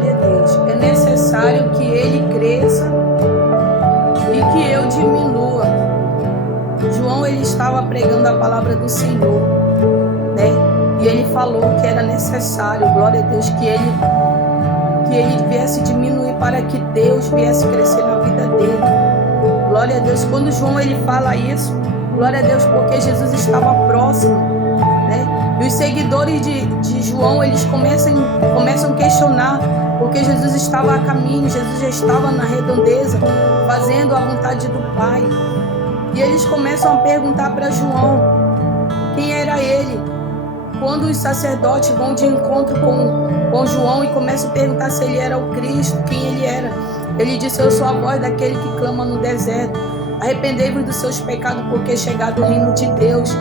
Glória a Deus. É necessário que ele cresça e que eu diminua. João, ele estava pregando a palavra do Senhor, né? E ele falou que era necessário, glória a Deus, que ele viesse diminuir para que Deus viesse crescer na vida dele. Glória a Deus. Quando João ele fala isso, glória a Deus, porque Jesus estava próximo, né? E os seguidores de João, eles começam a questionar, porque Jesus estava a caminho, Jesus já estava na redondeza, fazendo a vontade do Pai. E eles começam a perguntar para João quem era ele. Quando os sacerdotes vão de encontro com João e começam a perguntar se ele era o Cristo, quem ele era, ele disse: eu sou a voz daquele que clama no deserto, arrependei-vos dos seus pecados, porque é chegado o reino de Deus.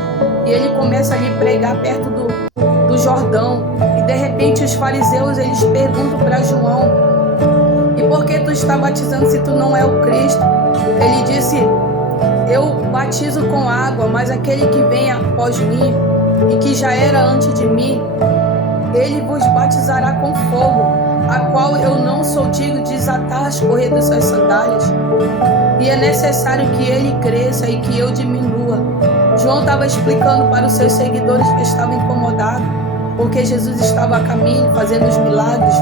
E ele começa ali a pregar perto do Jordão, e de repente os fariseus, eles perguntam para João: e por que tu está batizando se tu não é o Cristo? Ele disse: eu batizo com água, mas aquele que vem após mim e que já era antes de mim, ele vos batizará com fogo, a qual eu não sou digno de desatar as correias das suas sandálias. E é necessário que ele cresça e que eu diminua. João estava explicando para os seus seguidores que estavam incomodados, porque Jesus estava a caminho, fazendo os milagres.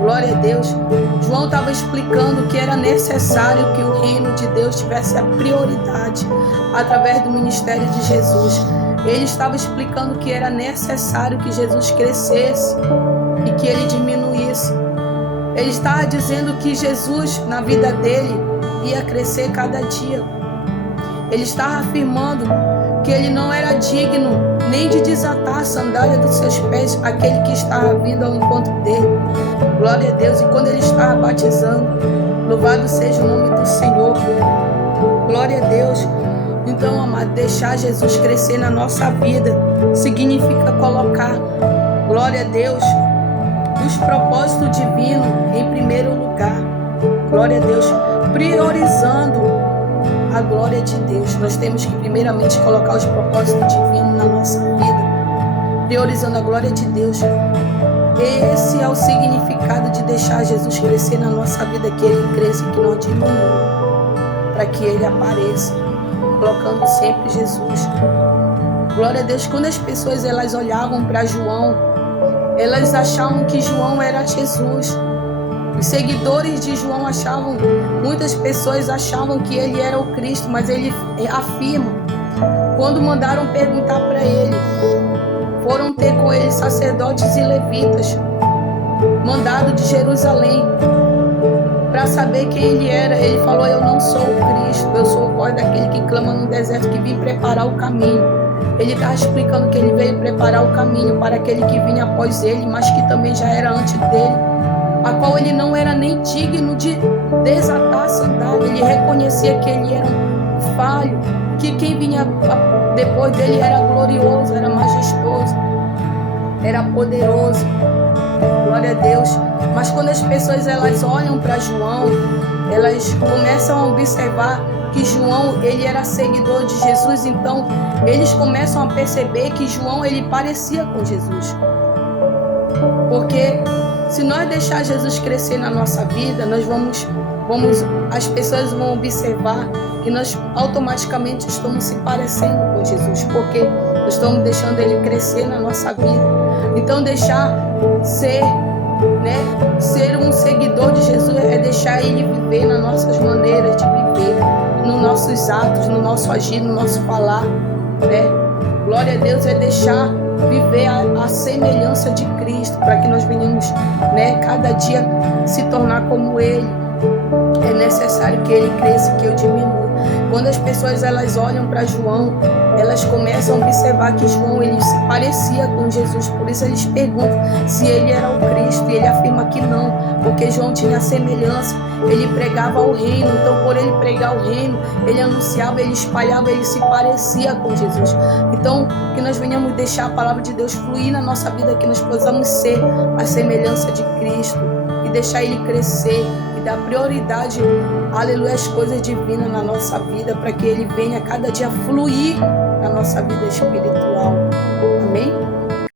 Glória a Deus. João estava explicando que era necessário que o reino de Deus tivesse a prioridade através do ministério de Jesus. Ele estava explicando que era necessário que Jesus crescesse e que ele diminuísse. Ele estava dizendo que Jesus, na vida dele, ia crescer cada dia. Ele estava afirmando que ele não era digno nem de desatar a sandália dos seus pés, aquele que estava vindo ao encontro dele. Glória a Deus. E quando ele estava batizando, louvado seja o nome do Senhor. Glória a Deus. Então, amado, deixar Jesus crescer na nossa vida significa colocar, glória a Deus, os propósitos divinos em primeiro lugar. Glória a Deus. Priorizando a glória de Deus. Nós temos que primeiramente colocar os propósitos divinos na nossa vida, priorizando a glória de Deus. Esse é o significado de deixar Jesus crescer na nossa vida, que ele cresça e que nós diminuamos, para que ele apareça, colocando sempre Jesus. Glória a Deus. Quando as pessoas elas olhavam para João, elas achavam que João era Jesus. Os seguidores de João muitas pessoas achavam que ele era o Cristo, mas ele afirma, quando mandaram perguntar para ele, foram ter com ele sacerdotes e levitas, mandado de Jerusalém, para saber quem ele era. Ele falou: eu não sou o Cristo, eu sou o voz daquele que clama no deserto, que vim preparar o caminho. Ele está explicando que ele veio preparar o caminho para aquele que vinha após ele, mas que também já era antes dele, a qual ele não era nem digno de desatar a sandália. Ele reconhecia que ele era um falho, que quem vinha depois dele era glorioso, era majestoso, era poderoso. Glória a Deus. Mas quando as pessoas elas olham para João, elas começam a observar que João ele era seguidor de Jesus. Então eles começam a perceber que João ele parecia com Jesus, porque se nós deixar Jesus crescer na nossa vida, as pessoas vão observar que nós automaticamente estamos se parecendo com Jesus, porque nós estamos deixando ele crescer na nossa vida. Então deixar ser um seguidor de Jesus é deixar ele viver nas nossas maneiras de viver, nos nossos atos, no nosso agir, no nosso falar, né? Glória a Deus. É deixar viver a semelhança de Cristo, para que nós venhamos, cada dia se tornar como ele. É necessário que ele cresça e que eu diminua. Quando as pessoas elas olham para João, elas começam a observar que João ele se parecia com Jesus. Por isso eles perguntam se ele era o Cristo, e ele afirma que não, porque João tinha semelhança. Ele pregava o reino, então por ele pregar o reino, ele anunciava, ele espalhava, ele se parecia com Jesus. Então que nós venhamos deixar a palavra de Deus fluir na nossa vida, que nós possamos ser a semelhança de Cristo e deixar ele crescer e dar prioridade, aleluia, às coisas divinas na nossa vida, para que ele venha cada dia fluir na nossa vida espiritual. Amém?